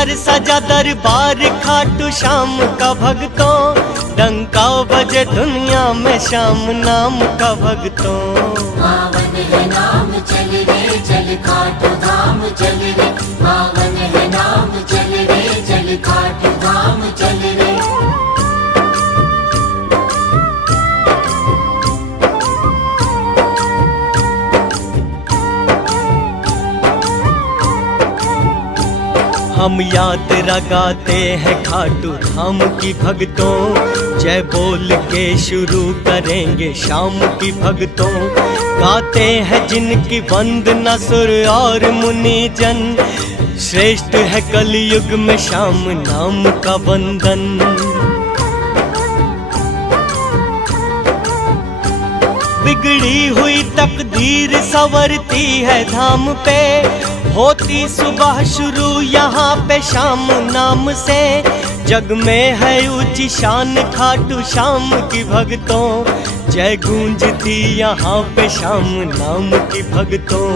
सुंदर सजा दरबार खाटू श्याम का भक्तों, डंका बजे दुनिया में श्याम नाम का भक्तों। पावन है नाम चल रे चल खाटू धाम चल रे, पावन है नाम चल रे चल खाटू धाम चल रे। हम याद लगाते हैं खाटू धाम की भक्तों, जय बोल के शुरू करेंगे शाम की भक्तों। गाते हैं जिनकी वंदना सुर और मुनि जन, श्रेष्ठ है कलयुग में श्याम नाम का वंदन। बिगड़ी हुई तकदीर संवरती है धाम पे, होती सुबह शुरू यहाँ पे शाम नाम से। जग में है ऊंची शान खाटू श्याम की भक्तों, जय गूंजती यहाँ पे शाम नाम की भक्तों।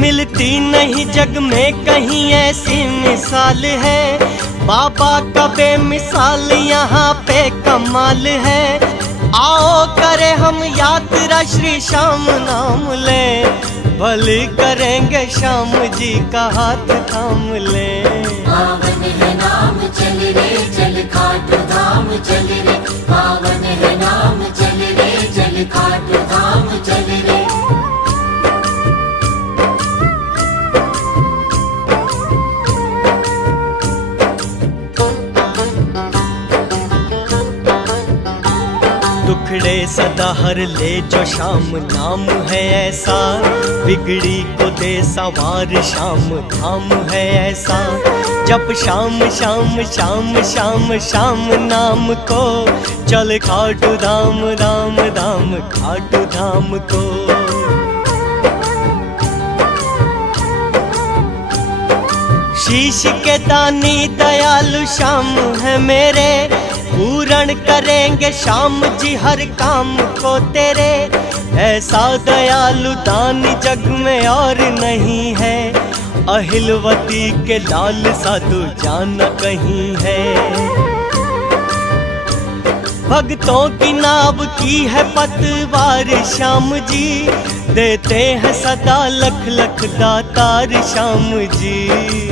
मिलती नहीं जग में कहीं ऐसी मिसाल है, बाबा का बेमिसाल यहाँ पे कमाल है। आओ करे हम यात्रा श्री श्याम नाम ले, भले करेंगे श्याम जी का हाथ थाम ले। पावन है नाम चल रे चल खाटू धाम चल रे, पावन है नाम चल रे चल खाटू धाम चल रे। दुखड़े सदा हर ले जो श्याम नाम है ऐसा, बिगड़ी को दे सवार श्याम धाम है ऐसा। जब श्याम श्याम श्याम श्याम श्याम नाम को, चल खाटू धाम धाम धाम खाटू धाम को। शीश के दानी दयालु श्याम है मेरे, पूर्ण करेंगे श्याम जी हर काम को तेरे। ऐसा दयालु दान जग में और नहीं है, अहिलवती के लाल साधु जाना कहीं है। भक्तों की नाव की है पतवार श्याम जी, देते हैं सदा लख लख दातार श्याम जी।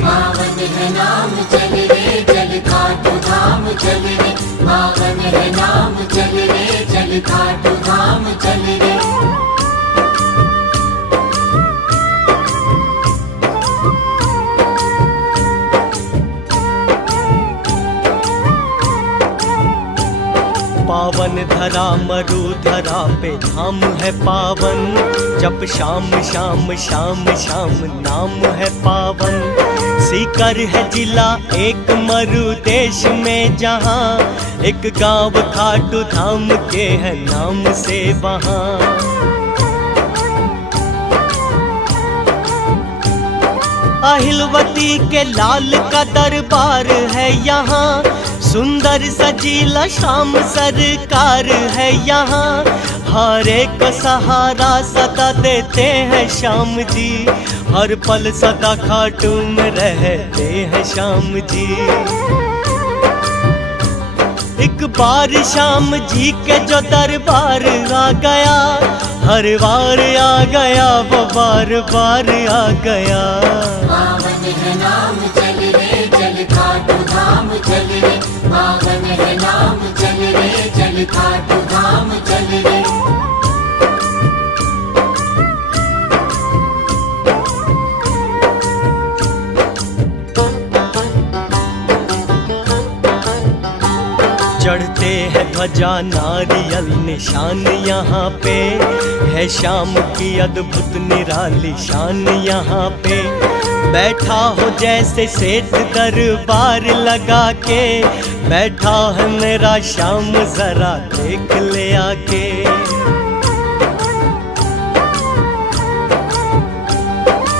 पावन है नाम चल रे चल खाटू धाम चल रे, पावन है नाम चल रे चल खाटू धाम चल रे। पावन धरा मरु धरा पे धाम है पावन, जब श्याम श्याम श्याम श्याम नाम है पावन। सीकर है जिला एक मरु देश में जहाँ, एक गांव खाटू धाम के है नाम से वहाँ। अहिलवती के लाल का दरबार है यहाँ, सुंदर सजीला श्याम सरकार है यहाँ। हर एक सहारा सदा देते हैं श्याम जी, हर पल सदा खाटू में रहते हैं श्याम जी। एक बार श्याम जी के जो दरबार आ गया, हर बार आ गया वो बार बार आ गया। पावन है नाम चल रे चल खाटू धाम चल रे, पावन है नाम चल रे चल खाटू धाम चल रे। चढ़ते हैं ध्वजा नारियल निशान यहाँ पे, है श्याम की अद्भुत निराली शान यहाँ पे। बैठा हो जैसे सेठ दरबार लगा के, बैठा है मेरा श्याम जरा देख ले आके।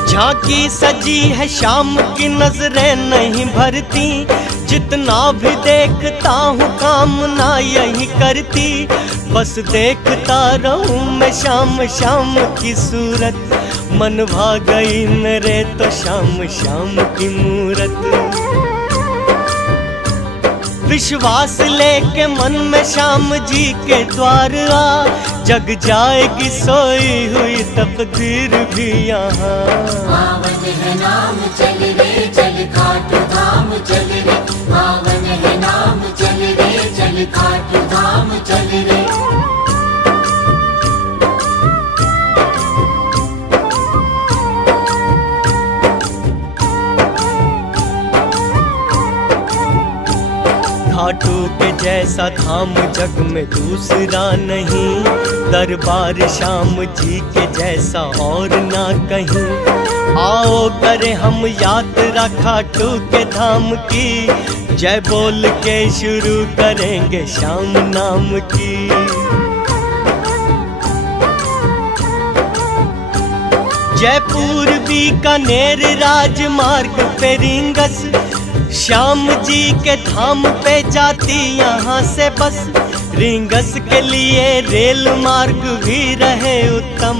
झांकी सजी है श्याम की नजरें नहीं भरती, जितना भी देखता हूँ कामना यही करती। बस देखता रहूं मैं शाम शाम की सूरत, मन भाग गई मेरे तो शाम शाम की मूरत। विश्वास लेके मन में श्याम जी के द्वार आ, जग जाएगी सोई हुई तकदीर भी यहाँ। पावन है नाम चल रे चल खाटू धाम चल रे, पावन है नाम चल रे चल खाटू धाम चल रे। खाटू के जैसा धाम जग में दूसरा नहीं, दरबार श्याम जी के जैसा और ना कहीं। आओ करें हम यात्रा खाटू के धाम की, जय बोल के शुरू करेंगे श्याम नाम की। जयपुर बीकानेर राजमार्ग पे रिंगस, श्याम जी के धाम पे जाती यहाँ से बस। रिंगस के लिए रेल मार्ग भी रहे उत्तम,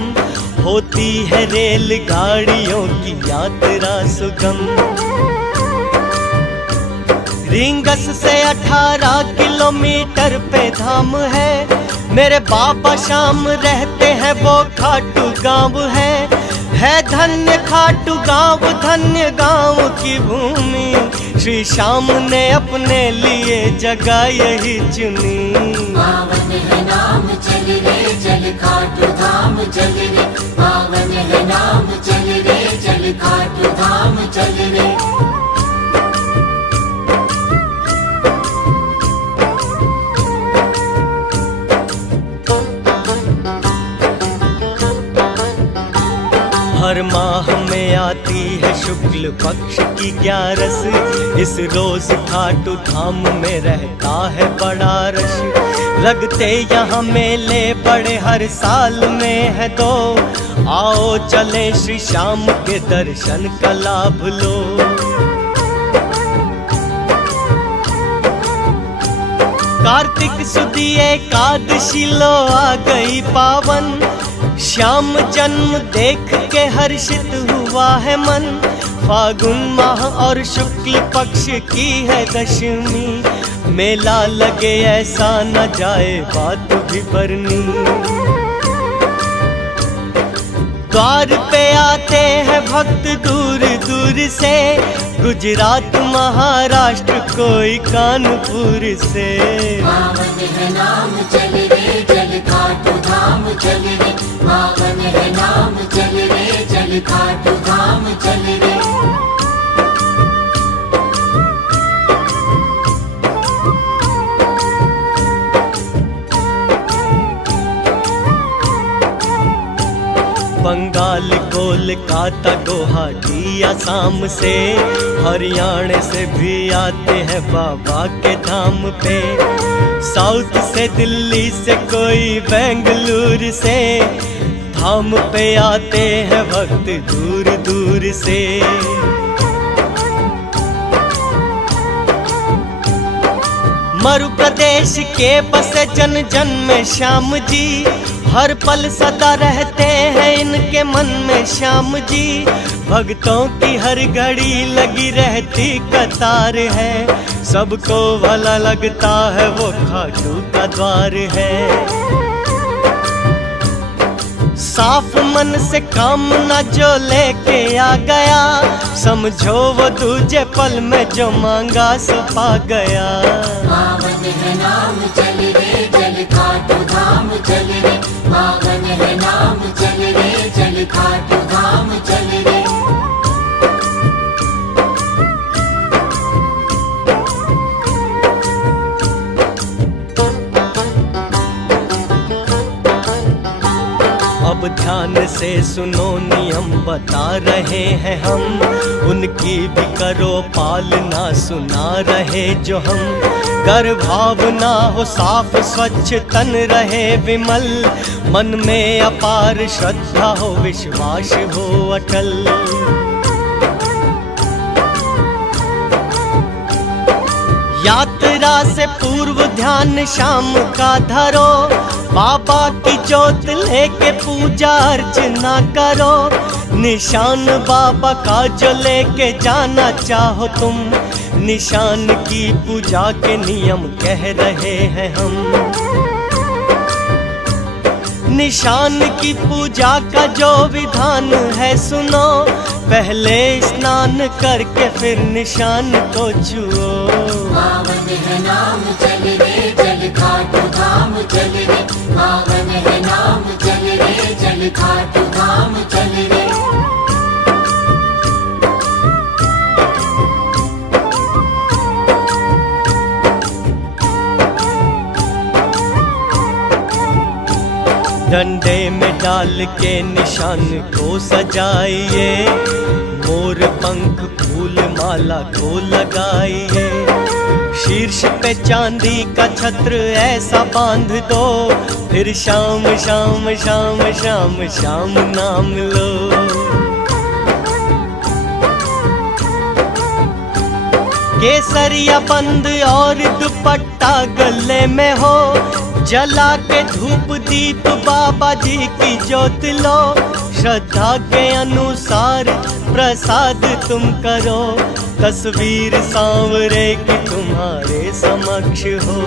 होती है रेल गाड़ियों की यात्रा सुगम। रिंगस से 18 किलोमीटर पे धाम है, मेरे बाबा श्याम रहते हैं वो खाटू गाँव है धन्य खाटू गाँव धन्य गाँव की भूमि, श्री श्याम ने अपने लिए जगह यही चुनी। पावन है नाम चल रे चल खाटू धाम चल रे, पावन है नाम चल रे चल खाटू धाम चल रे। हर माह में आती है शुक्ल पक्ष की 11, इस रोज खाटू धाम में रहता है बड़ा रश। लगते यहाँ मेले बड़े हर साल में है 2, आओ चले श्री श्याम के दर्शन का लाभ लो। कार्तिक सुदी एकादशी लो आ गई पावन, श्याम जन्म देख के हर्षित हुआ है मन। फागुन माह और शुक्ल पक्ष की है दशमी, मेला लगे ऐसा न जाए बात भी बरनी। द्वार पे आते हैं भक्त दूर दूर से, गुजरात महाराष्ट्र कोई कानपुर से। पावन है नाम चल रे चल खाटू धाम चल रे, पावन है नाम चल रे चल खाटू धाम चल रे। बंगाल कोलकाता गुवाहाटी असम से, हरियाणा से भी आते हैं बाबा के धाम पे। साउथ से दिल्ली से कोई बेंगलुरु से, धाम पे आते हैं भक्त दूर दूर से। मरु प्रदेश के बसे जन जन में श्याम जी, हर पल सदा रहते हैं इनके मन में श्याम जी। भक्तों की हर घड़ी लगी रहती कतार है, सबको भला लगता है वो खाटू का द्वार है। साफ मन से कामना जो लेके आ गया, समझो वो दूजे पल में जो मांगा सो पा गया। पावन है नाम चल रे चल खाटू धाम चल रे, पावन है नाम चल रे चल खाटू धाम चल रे। अब ध्यान से सुनो नियम बता रहे हैं हम, उनकी भी करो पालना सुना रहे जो हम। कर भावना हो साफ स्वच्छ तन रहे विमल, मन में अपार श्रद्धा हो विश्वास हो अटल। यात्रा से पूर्व ध्यान शाम का धरो, बाबा की जोत लेके पूजा अर्चना करो, निशान बाबा का जो लेके जाना चाहो तुम, निशान की पूजा के नियम कह रहे हैं हम। निशान की पूजा का जो विधान है सुनो, पहले स्नान करके फिर निशान को छुओ। पावन है नाम चल रे चल खाटू धाम चल रे, पावन है नाम चल रे चल खाटू धाम चल रे। डंडे में डाल के निशान को सजाइए, मोर पंख फूल माला को लगाइए। शीर्ष पे चांदी का छत्र ऐसा बांध दो, फिर शाम शाम शाम शाम शाम नाम लो। केसरिया बंद और दुपट्टा गले में हो, जला के धूप दीप बाबा जी की ज्योत लो। श्रद्धा के अनुसार प्रसाद तुम करो, तस्वीर सांवरे की तुम्हारे समक्ष हो।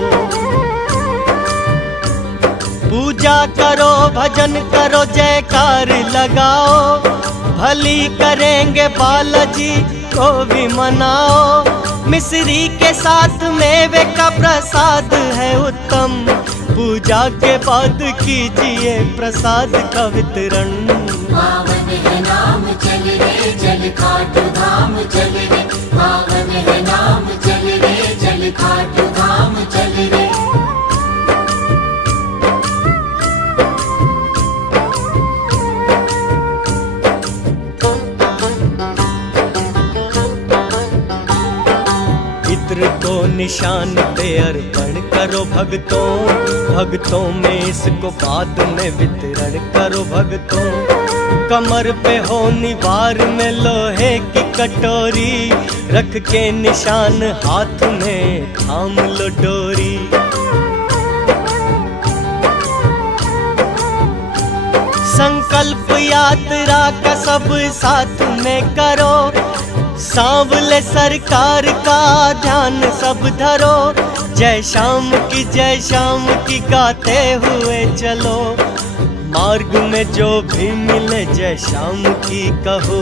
पूजा करो भजन करो जयकार लगाओ, भली करेंगे बालाजी को भी मनाओ। मिश्री के साथ मेवे का प्रसाद है उत्तम, पूजा के बाद कीजिए प्रसाद का वितरण। पावन है नाम चल रे चल खाटू धाम चल रे, पावन है नाम चल रे चल खाटू धाम चल रे। इत्र को निशान पे अर्पण करो भक्तों, भक्तों में इसको बाद में वितरण करो भक्तों। कमर पे हो निवार में लोहे की कटोरी, रख के निशान हाथ में थाम लो डोरी। संकल्प यात्रा का सब साथ में करो, सांवले सरकार का ध्यान सब धरो। जय श्याम की गाते हुए चलो, मार्ग में जो भी मिले जय श्याम की कहो।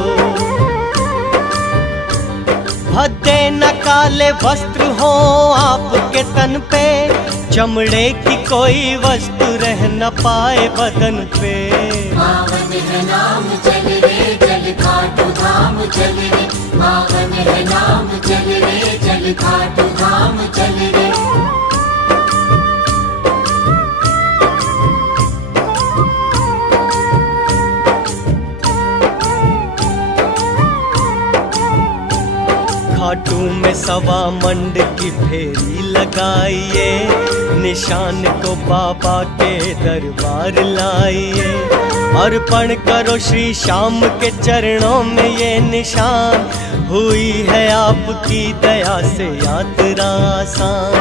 भद्दे न काले वस्त्र हो आपके तन पे, चमड़े की कोई वस्तु रह न पाए बदन पे। पावन है नाम चल रे चल खाटू धाम चल रे, पावन है नाम चल रे चल खाटू धाम चल रे। खाटू में सवा मंड की फेरी लगाइए, निशान को बाबा के दरबार लाइए। अर्पण करो श्री श्याम के चरणों में ये निशान, हुई है आपकी दया से यात्रा आसान।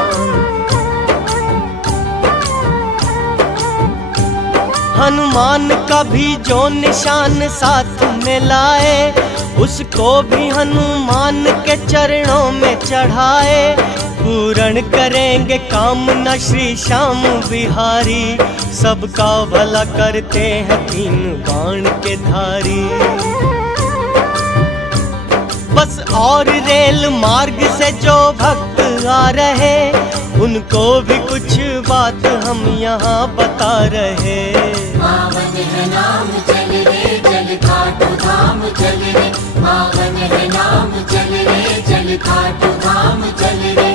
हनुमान का भी जो निशान साथ में लाए, उसको भी हनुमान के चरणों में चढ़ाए। पूर्ण करेंगे कामना श्री श्याम बिहारी, सबका भला करते हैं तीन बाण के धारी। बस और रेल मार्ग से जो भक्त आ रहे, उनको भी कुछ बात हम यहाँ बता रहे। पावन है नाम चल रे चल खाटू धाम चल रे, पावन है नाम चल रे चल खाटू धाम चल रे।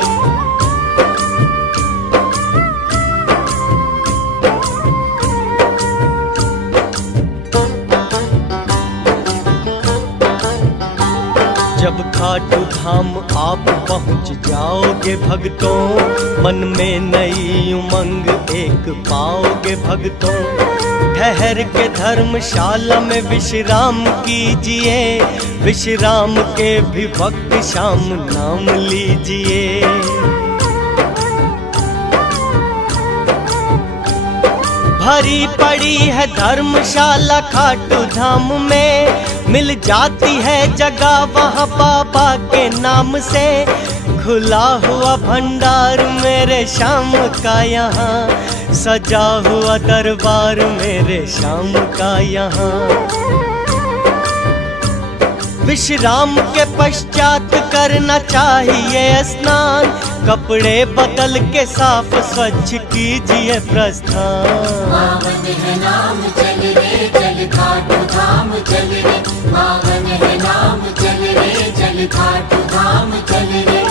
जब खाटू धाम आप पहुँच जाओगे भक्तों, मन में नई उमंग एक पाओगे भक्तों। ठहर के धर्मशाला में विश्राम कीजिए, विश्राम के भी वक्त शाम नाम लीजिए। भरी पड़ी है धर्मशाला खाटू धाम में, मिल जाती है जगह वहाँ बाबा के नाम से। खुला हुआ भंडार मेरे श्याम का यहाँ, सजा हुआ दरबार मेरे श्याम का यहाँ। विश्राम के पश्चात करना चाहिए स्नान, कपड़े बदल के साफ स्वच्छ कीजिए प्रस्थान। पावन है नाम चल रे चल खाटू धाम चल रे, पावन है नाम चल रे चल खाटू धाम चल रे।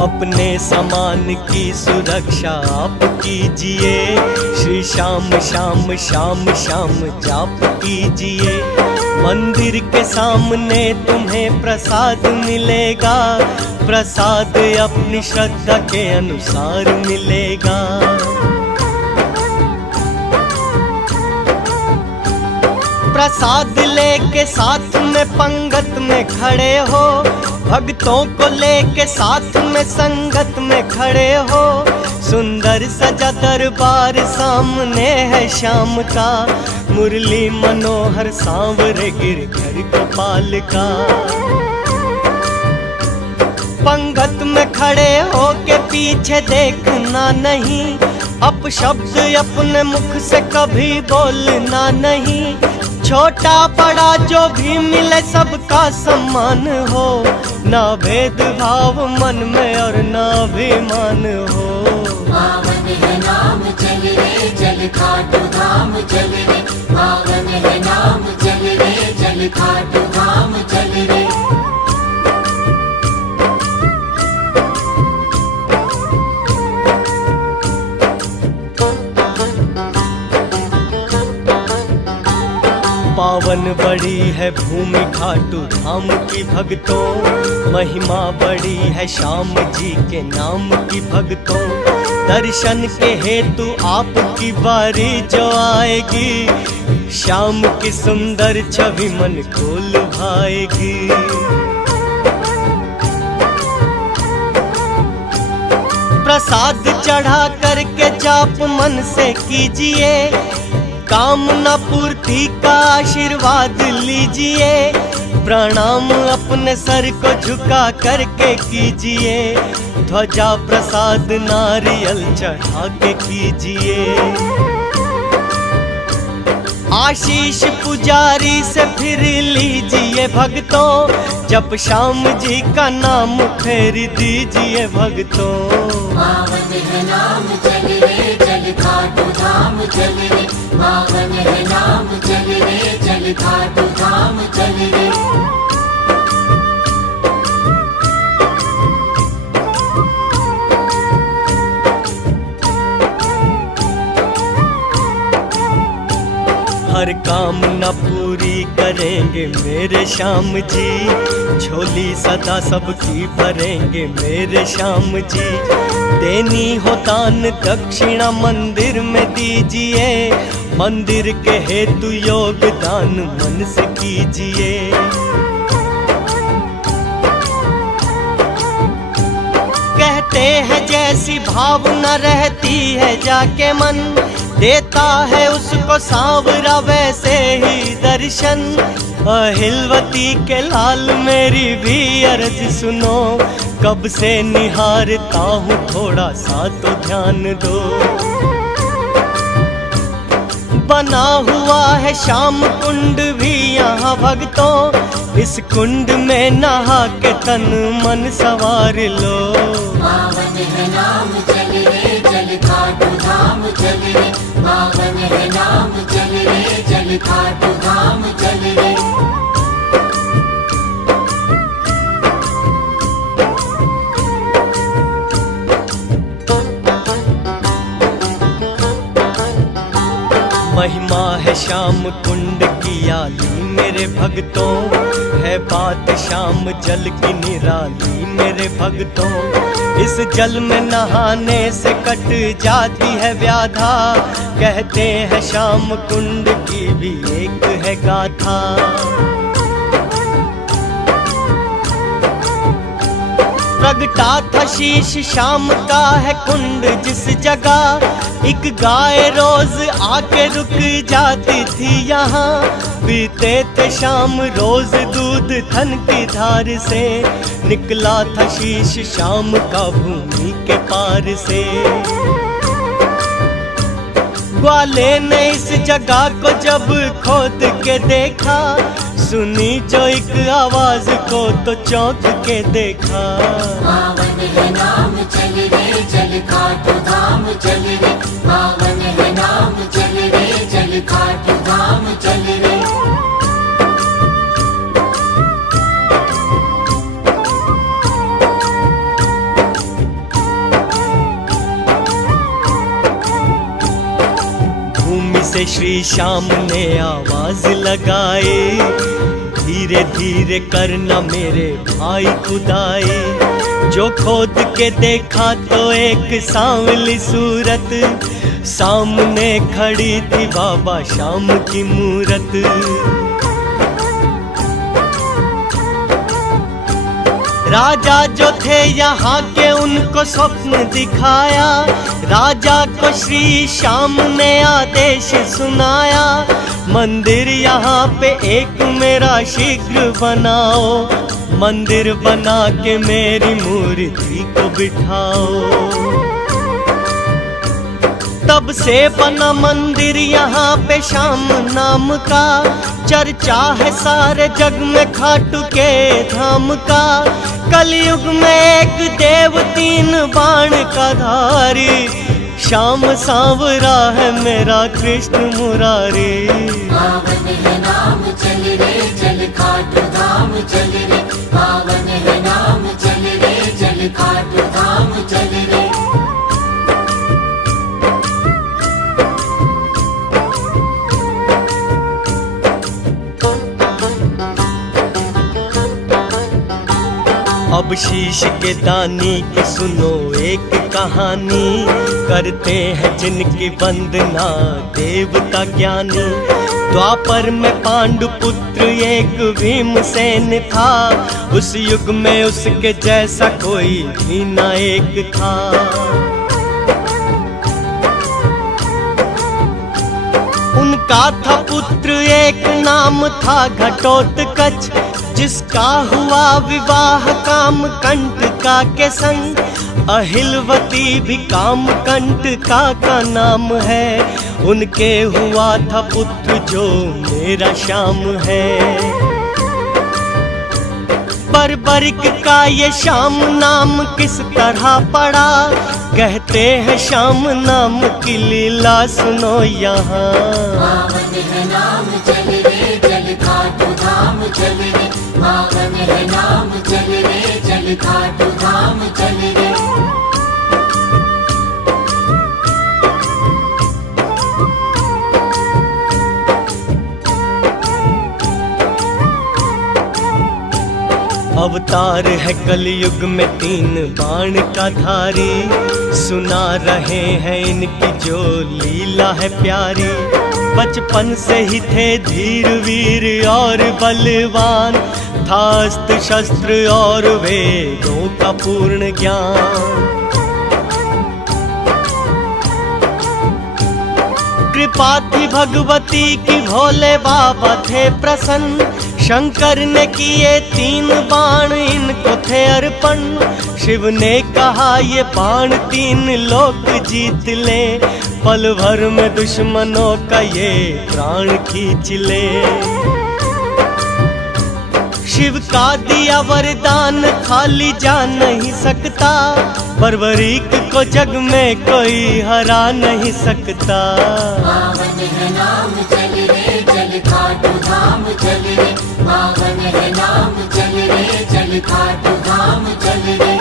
अपने सामान की सुरक्षा आप कीजिए, श्री श्याम श्याम श्याम श्याम जाप कीजिए। मंदिर के सामने तुम्हें प्रसाद मिलेगा, प्रसाद अपनी श्रद्धा के अनुसार मिलेगा। प्रसाद लेके साथ में पंगत में खड़े हो, भक्तों को लेके साथ में संगत में खड़े हो। सुंदर सजा दरबार सामने है श्याम का, मुरली मनोहर सांवरे गिरधर गोपाल का। पंगत में खड़े हो के पीछे देखना नहीं, अपशब्द अपने मुख से कभी बोलना नहीं। छोटा बड़ा जो भी मिले सबका सम्मान हो, ना भेदभाव मन में और ना अभिमान हो। पावन है नाम चल रे चल खाटू धाम चल रे, पावन है नाम चल रे चल खाटू धाम चल रे। पावन बड़ी है भूमि खाटू धाम की भक्तों, महिमा बड़ी है श्याम जी के नाम की भक्तों। दर्शन के हेतु आपकी बारी जो आएगी, श्याम की सुंदर छवि मन को लुभाएगी। प्रसाद चढ़ा करके जाप मन से कीजिए, कामना पूर्ति का आशीर्वाद लीजिए। प्रणाम अपने सर को झुका करके कीजिए, ध्वजा प्रसाद नारियल चढ़ा के कीजिए। आशीष पुजारी से फिर लीजिए भक्तों, जब श्याम जी का नाम फेर दीजिए भक्तों। पावन है नाम चल रे चल खाटू धाम चल रे, पावन है नाम चल रे चल खाटू धाम चल रे। हर कामना पूरी करेंगे मेरे श्याम जी, झोली सदा सबकी भरेंगे मेरे श्याम जी। देनी हो दान दक्षिणा मंदिर में दीजिए, मंदिर के हेतु योगदान मन से कीजिए। कहते हैं जैसी भावना रहती है जाके मन, देता है उसको सांवरा वैसे ही दर्शन। अहिलवती के लाल मेरी भी अर्ज सुनो, कब से निहारता हूँ थोड़ा सा तो ध्यान दो। बना हुआ है श्याम कुंड भी यहाँ भक्तों, इस कुंड में नहा के तन मन सवार लो। पावन है नाम चल रे चल खाटू धाम चल रे, पावन है नाम चल रे चल खाटू धाम चल रे। महिमा है श्याम कुंड की आली मेरे भक्तों, है बात श्याम जल की निराली मेरे भक्तों। इस जल में नहाने से कट जाती है व्याधा, कहते हैं श्याम कुंड की भी एक है गाथा। प्रगटा था शीश श्याम का है कुंड जिस जगह, एक गाय रोज आके रुक जाती थी यहाँ। पीते थे शाम रोज दूध थन की धार से, निकला था शीश श्याम का भूमि के पार से। ग्वाले ने इस जगह को जब खोद के देखा, सुनी जो एक आवाज को तो चौंक के देखा। पावन है नाम चल रे चल खाटू धाम चल रे, पावन है नाम चल रे चल खाटू धाम चल रे। भूमि से श्री श्याम ने आवाज लगाए, धीरे धीरे करना मेरे भाई खुदाए। जो खोद के देखा तो एक सांवली सूरत, सामने खड़ी थी बाबा श्याम की मूरत। राजा जो थे यहाँ के उनको स्वप्न दिखाया, राजा को श्री श्याम ने आदेश सुनाया। मंदिर यहाँ पे एक मेरा शीघ्र बनाओ, मंदिर बना के मेरी मूर्ति को बिठाओ। तब से बना मंदिर यहाँ पे श्याम नाम का, चर्चा है सारे जग में खाटू के धाम का। कलयुग में एक देव तीन बाण का धारी, श्याम सांवरा है मेरा कृष्ण मुरारी। पावन है नाम चल रे चल खाटू धाम चल रे, पावन है नाम चल रे चल खाटू धाम चल रे। अब शीश के दानी की सुनो एक कहानी, करते हैं जिनकी वंदना देवता ज्ञानी। द्वापर में पांडु पुत्र एक भीमसेन था, उस युग में उसके जैसा कोई भी ना एक था। उनका था पुत्र एक नाम था घटोत्कच, जिसका हुआ विवाह काम कंटका के संग। अहिलवती भी काम कंटका का नाम है, उनके हुआ था पुत्र जो मेरा श्याम है। बर्बरिक का ये श्याम नाम किस तरह पड़ा, कहते हैं श्याम नाम की लीला सुनो यहाँ। पावन है नाम चल रे चल खाटू धाम चल रे, पावन है नाम चल रे चल खाटू धाम चल रे। अवतार है कलयुग में तीन बाण का धारी, सुना रहे हैं इनकी जो लीला है प्यारी। बचपन से ही थे धीर वीर और बलवान, था अस्त्र शस्त्र और वेदों का पूर्ण ज्ञान। कृपा थी भगवती की भोले बाबा थे प्रसन्न, शंकर ने किए तीन बाण इनको थे अर्पण। शिव ने कहा ये बाण तीन लोक जीत ले, पल भर में दुश्मनों का ये प्राण खींच ले। शिव का दिया वरदान खाली जा नहीं सकता, बर्बरीक को जग में कोई हरा नहीं सकता। पावन है नाम चल रे चल खाटू धाम चल रे, पावन है नाम चल रे चल खाटू धाम चल रे।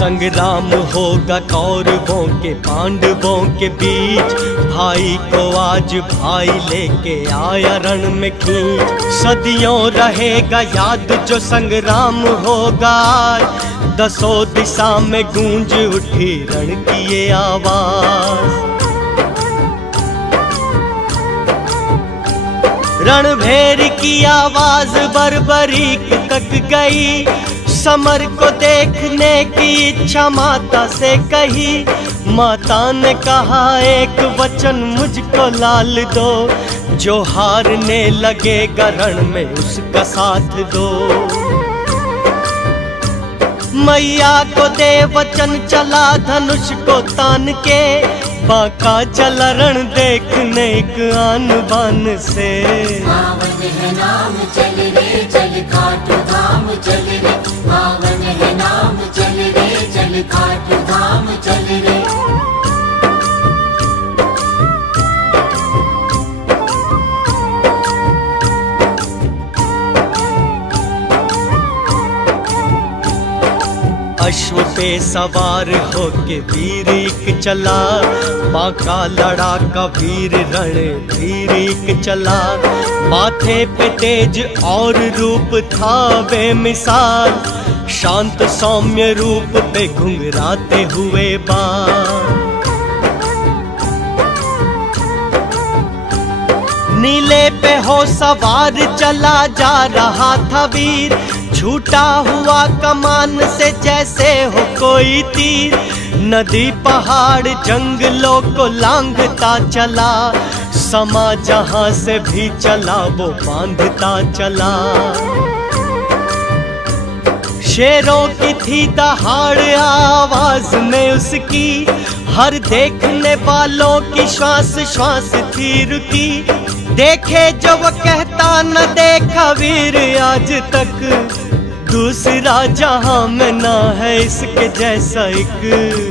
संग्राम होगा कौरवों के पांडवों के बीच, भाई को आज भाई लेके आया रण में खींच। सदियों रहेगा याद जो संग्राम होगा आज, दसों दिशा में गूंज उठी रण की ये आवाज। रणभेर की आवाज बर्बरीक तक गई, समर को देखने की इच्छा माता से कही। माता ने कहा एक वचन मुझको लाल दो, जो हारने लगेगा रण में उसका साथ दो। मैया को दे वचन चला धनुष को तान के, बाका चला रण देखने एक आन बान से। पावन है नाम चल रे चल खाटू धाम चल रे, पावन है नाम चल रे चल खाटू धाम चल रे। अश्व पे सवार होके वीर एक चला, बांका लड़ाका वीर रण वीर एक चला। माथे पे तेज और रूप था बेमिसाल, शांत सौम्य रूप पे घुंघराते हुए बाल। नीले पे हो सवार चला जा रहा था वीर, छूटा हुआ कमान से जैसे हो कोई तीर। नदी पहाड़ जंगलों को लांघता चला, समा जहां से भी चला वो बांधता चला। शेरों की थी दहाड़ आवाज में उसकी, हर देखने वालों की श्वास श्वास थी रुकी। देखे जो वो कहता न देखा वीर आज तक, दूसरा जहां में ना है इसके जैसा एक।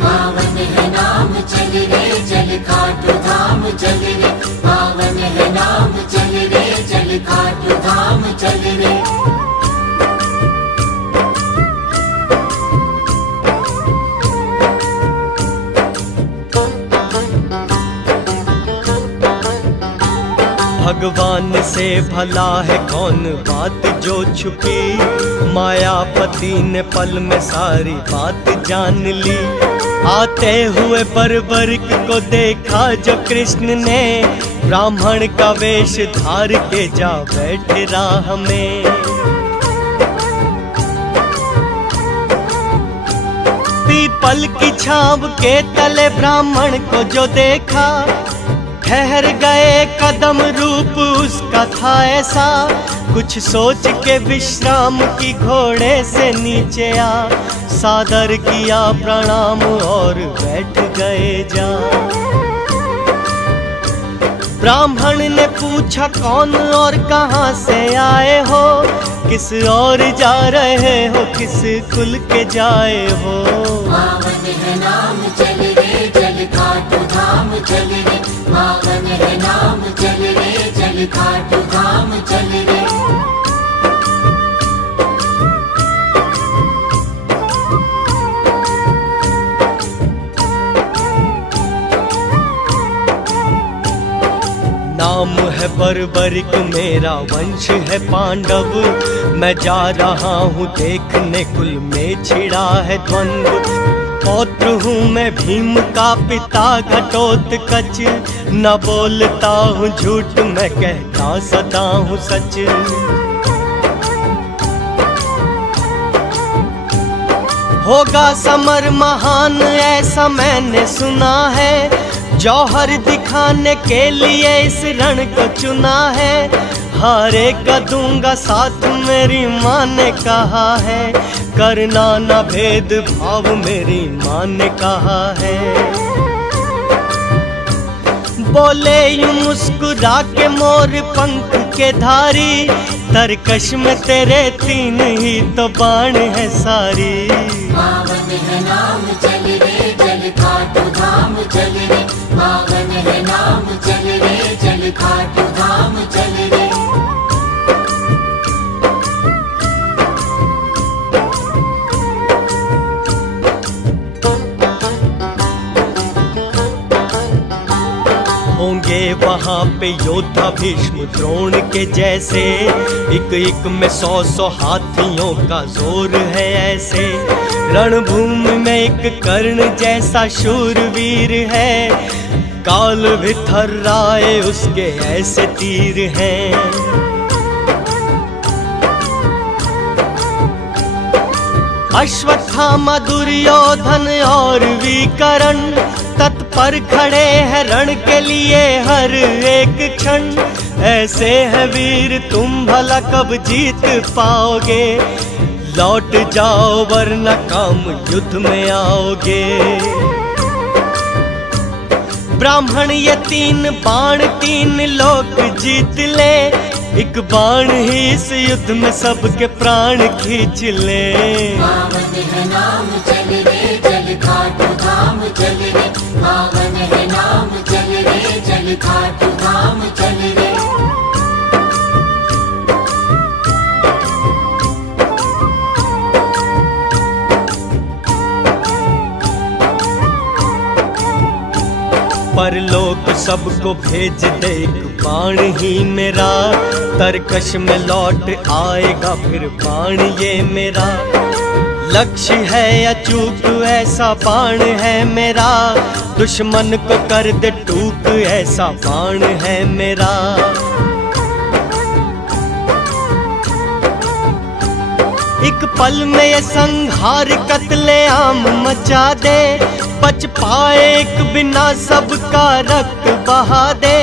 पावन है नाम चल रे चल खाटू धाम चल रे, पावन है नाम चल रे चल खाटू धाम चल रे। भगवान से भला है कौन बात जो छुपी, मायापति ने पल में सारी बात जान ली। आते हुए बर्बरिक को देखा जो कृष्ण ने, ब्राह्मण का वेश धार के जा बैठे राह में। पीपल की छांव के तले ब्राह्मण को जो देखा, ठहर गए कदम रूप उसका था ऐसा। कुछ सोच के विश्राम की घोड़े से नीचे आ, सादर किया प्रणाम और बैठ गए जा। ब्राह्मण ने पूछा कौन और कहां से आए हो, किस ओर जा रहे हो किस कुल के जाए हो। पावन है नाम चल रे चल खाटू धाम चल रे, पावन है नाम चल रे चल खाटू धाम चल रे। नाम है बर्बरिक मेरा वंश है पांडव, मैं जा रहा हूँ देखने कुल में छिड़ा है द्वंद्व। पौत्र हूँ मैं भीम का पिता घटोत्कच, न बोलता हूँ झूठ मैं कहता सदा हूँ सच। होगा समर महान ऐसा मैंने सुना है, जौहर दिखाने के लिए इस रण को चुना है। हारे का दूंगा साथ मेरी माँ ने कहा है, करना न भेद भाव मेरी माँ ने कहा है। बोले यूं मुस्कुरा के मोर पंख के धारी, तरकश में तेरे तीन ही तो बाण है सारी। पावन है नाम चल रे चल खाटू धाम चल रे, पावन है नाम चल रे चल खाटू धाम चल रे। वहाँ पे योद्धा भीष्म द्रोण के जैसे, एक एक में 100-100 हाथियों का जोर है ऐसे। रणभूमि में एक कर्ण जैसा शूरवीर है, काल भी थर्राए उसके ऐसे तीर हैं। अश्वत्थामा दुर्योधन और विकर्ण तत्पर खड़े हैं रण के लिए हर एक क्षण। ऐसे है वीर तुम भला कब जीत पाओगे, लौट जाओ वरना काम युद्ध में आओगे। ब्राह्मण ये 3 बाण 3 लोक जीत ले, एक बाण ही इस युद्ध में सबके प्राण खींच ले। पावन है नाम चल रे चल खाटू धाम चल रे, पावन है नाम चल रे चल खाटू धाम चल रे। परलोक सबको भेज दे बाण ही मेरा, तरकश में लौट आएगा फिर बाण ये मेरा। लक्ष्य है अचूक ऐसा बाण है मेरा, दुश्मन को कर दे टूक ऐसा बाण है मेरा। एक पल में ये संहार कत्लेआम मचा दे, बच पाए एक बिना सबका रक्त बहा दे।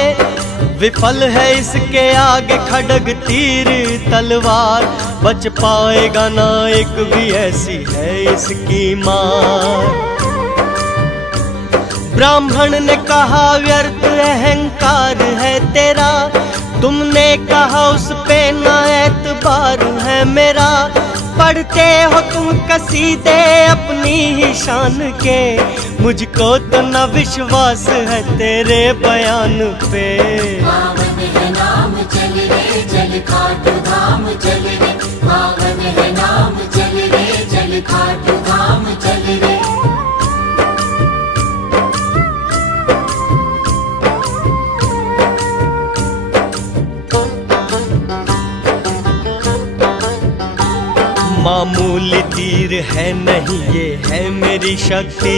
विफल है इसके आगे खड्ग तीर तलवार, बच पाएगा ना एक भी ऐसी है इसकी मार। ब्राह्मण ने कहा व्यर्थ अहंकार है तेरा, तुमने कहा उस पे ना एतबार है मेरा। पढ़ते हो तुम कसीदे अपनी ही शान के, मुझको तो न विश्वास है तेरे बयान पे। पावन है नाम चल रे चल खाटू धाम चल रे, पावन है नाम चल रे चल खाटू धाम चल रे। मामूली तीर है नहीं ये है मेरी शक्ति,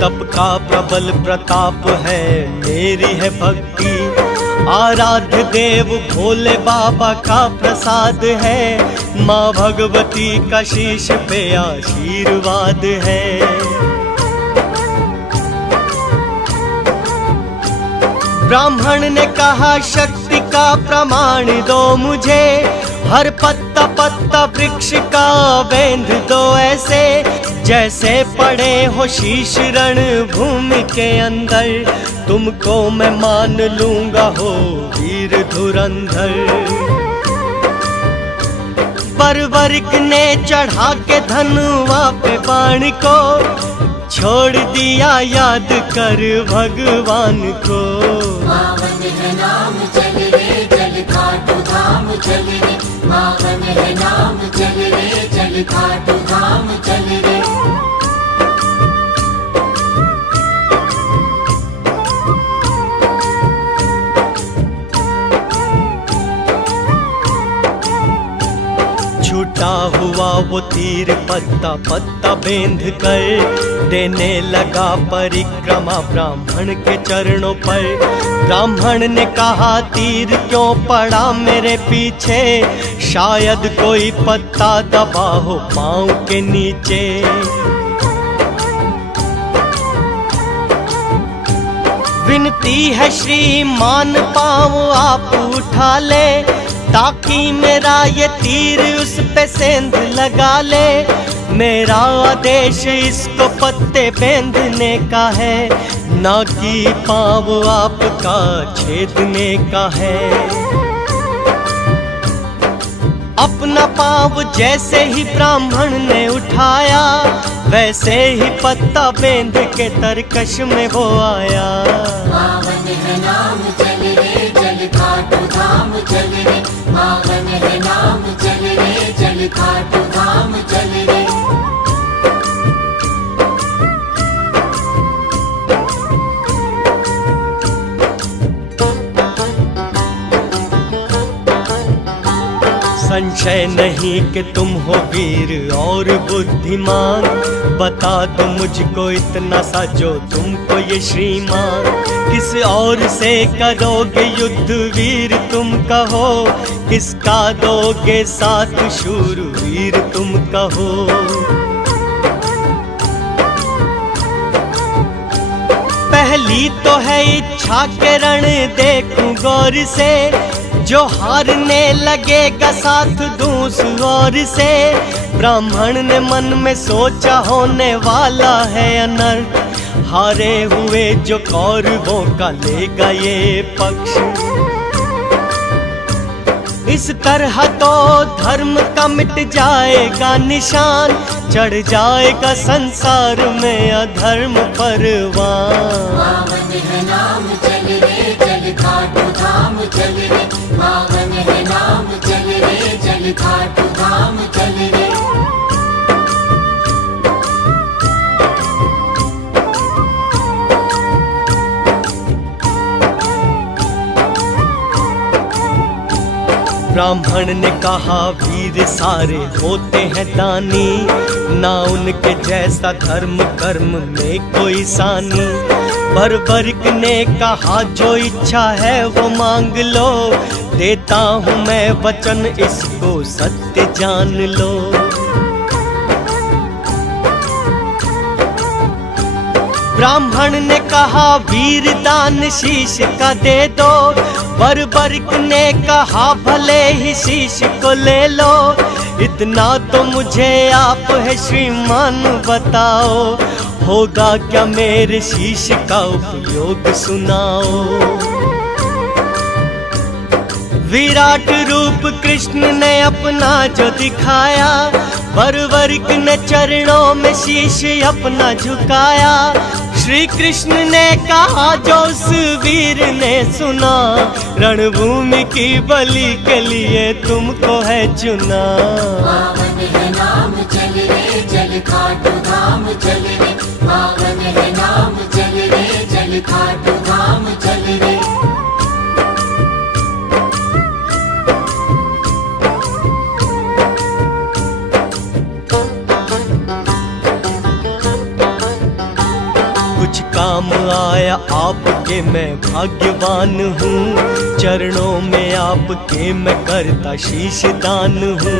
तप का प्रबल प्रताप है मेरी है भक्ति। आराध्य देव भोले बाबा का प्रसाद है, माँ भगवती का शीश पे आशीर्वाद है। ब्राह्मण ने कहा शक्ति का प्रमाण दो मुझे, हर पत्ता पत्ता वृक्ष का बेंध दो ऐसे, जैसे पड़े हो शीश रण भूमि के अंदर। तुमको मैं मान लूंगा हो वीर धुरंधर। बर्बरिक ने चढ़ा के धनुआ पे बाण को, छोड़ दिया याद कर भगवान को। पावन है नाम चल रे चल खाटू धाम चल रे, पावन है नाम चल रे चल खाटू धाम चल रे। छूटा हुआ वो तीर पत्ता पत्ता बेंध कर, देने लगा परिक्रमा ब्राह्मण के चरणों पर। ब्राह्मण ने कहा तीर क्यों पड़ा मेरे पीछे, शायद कोई पत्ता दबा हो पाँव के नीचे। विनती है श्रीमान पाँव आप उठा ले, ताकि मेरा ये तीर उस पे सेंध लगा ले। मेरा आदेश इसको पत्ते बेंधने का है, ना कि पाँव आपका छेदने का है। अपना पाँव जैसे ही ब्राह्मण ने उठाया, वैसे ही पत्ता बेंध के तरकश में वो आया। पावन है नाम चल रे चल खाटू धाम चल रे, पावन है नाम चल रे चल खाटू धाम चल रे। संशय नहीं कि तुम हो वीर और बुद्धिमान, बता दो मुझको इतना सा जो तुमको ये श्रीमान। किस और से करोगे युद्ध वीर तुम कहो, किसका दोगे साथ शूरवीर तुम कहो। पहली तो है इच्छा के रण देखूं गौर से, जो हारने लगेगा साथ दूस और से। ब्राह्मण ने मन में सोचा होने वाला है अनर्थ, हारे हुए जो कौरवों का लेगा ये पक्ष। इस तरह तो धर्म का मिट जाएगा निशान, चढ़ जाएगा संसार में अधर्म परवान। पावन है नाम चल रे चल खाटू धाम चल रे, पावन है नाम चल रे चल खाटू धाम चल रे। ब्राह्मण ने कहा वीर सारे होते हैं दानी, ना उनके जैसा धर्म कर्म में कोई सानी। बर्बरिक ने कहा जो इच्छा है वो मांग लो, देता हूँ मैं वचन इसको सत्य जान लो। ब्राह्मण ने कहा वीर दान शीश का दे दो, बर्बरिक ने कहा भले ही शीश को ले लो। इतना तो मुझे आप है श्रीमान बताओ, होगा क्या मेरे शीश का उपयोग सुनाओ। विराट रूप कृष्ण ने अपना जो दिखाया, बर्बरिक ने चरणों में शीश अपना झुकाया। श्री कृष्ण ने कहा जो उस वीर ने सुना, रणभूमि की बलि के लिए तुमको है चुना। पावन है नाम चल रे चल खाटू धाम चल रे, पावन है नाम चल रे चल खाटू धाम चल रे। कुछ काम आया आपके मैं भाग्यवान हूँ, चरणों में आपके मैं करता शीश दान हूँ।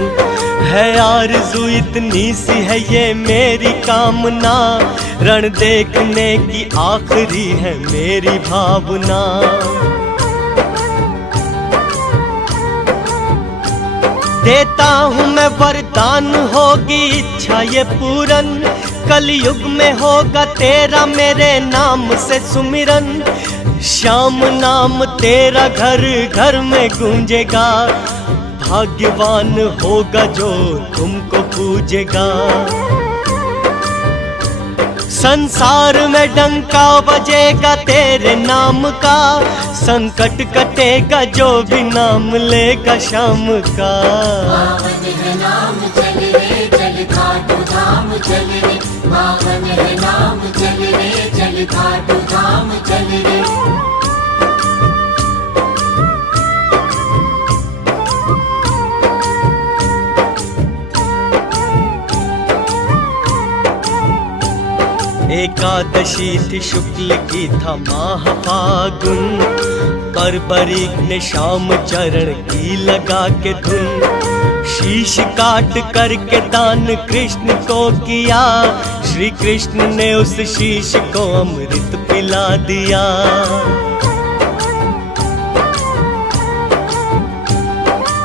है आरज़ू इतनी सी है ये मेरी कामना, रण देखने की आखिरी है मेरी भावना। देता हूँ मैं वरदान होगी इच्छा ये पूरन, कलयुग में होगा तेरा मेरे नाम से सुमिरन। श्याम नाम तेरा घर घर में गूंजेगा, भाग्यवान होगा जो तुमको पूजेगा। संसार में डंका बजेगा तेरे नाम का, संकट कटेगा जो भी नाम लेगा श्याम का। पावन है नाम चल रे चल खाटू धाम चल रे, पावन है नाम चल रे चल खाटू धाम चल रे। एकादशी थी शुक्ल की था माह फागुन, बर्बरिक ने श्याम चरण की लगा के धुन। शीश काट करके दान कृष्ण को किया, श्री कृष्ण ने उस शीश को अमृत पिला दिया।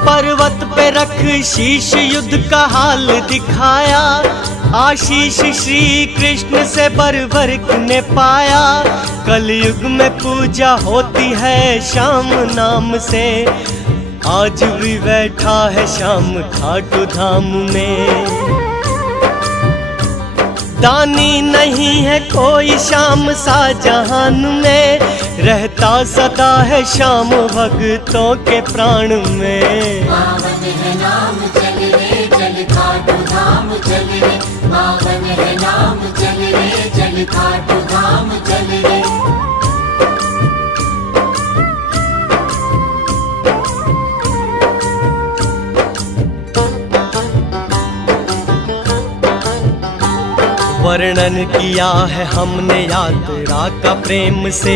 पर्वत पे रख शीश युद्ध का हाल दिखाया, आशीष श्री कृष्ण से बर्बरिक ने पाया। कलयुग में पूजा होती है श्याम नाम से, आज भी बैठा है श्याम खाटू धाम में। दानी नहीं है कोई श्याम सा जहान में, रहता सदा है श्याम भक्तों के प्राण में। पावन है नाम चल रे चल खाटू धाम चल रे, पावन है नाम चल रे चल खाटू धाम चल रे। वर्णन किया है हमने यात्रा का प्रेम से।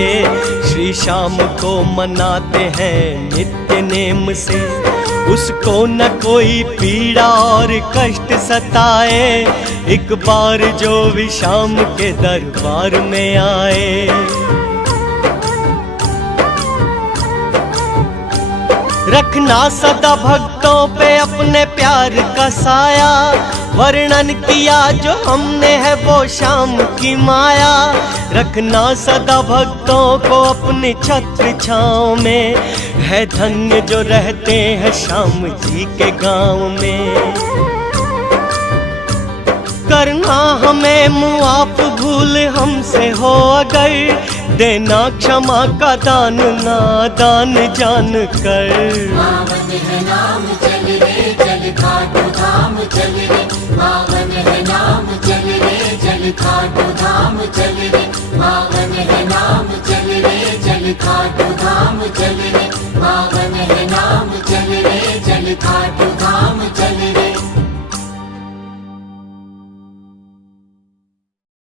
श्री श्याम को मनाते हैं नित्य नेम से। उसको न कोई पीड़ा और कष्ट सताए, एक बार जो भी श्याम के दरबार में आए। रखना सदा भक्तों पे अपने प्यार का साया, वर्णन किया जो हमने है वो श्याम की माया। रखना सदा भक्तों को अपने छत्र छाँव में, है धन्य जो रहते हैं श्याम जी के गांव में। करना हमें मुआफ भूल हमसे हो अगर, देना क्षमा का दान नादान जान कर। पावन है नाम चल रे चल खाटू धाम चल रे, पावन है नाम चल रे चल खाटू धाम चल रे, पावन है नाम चल रे चल खाटू धाम चल रे, पावन है नाम चल रे चल खाटू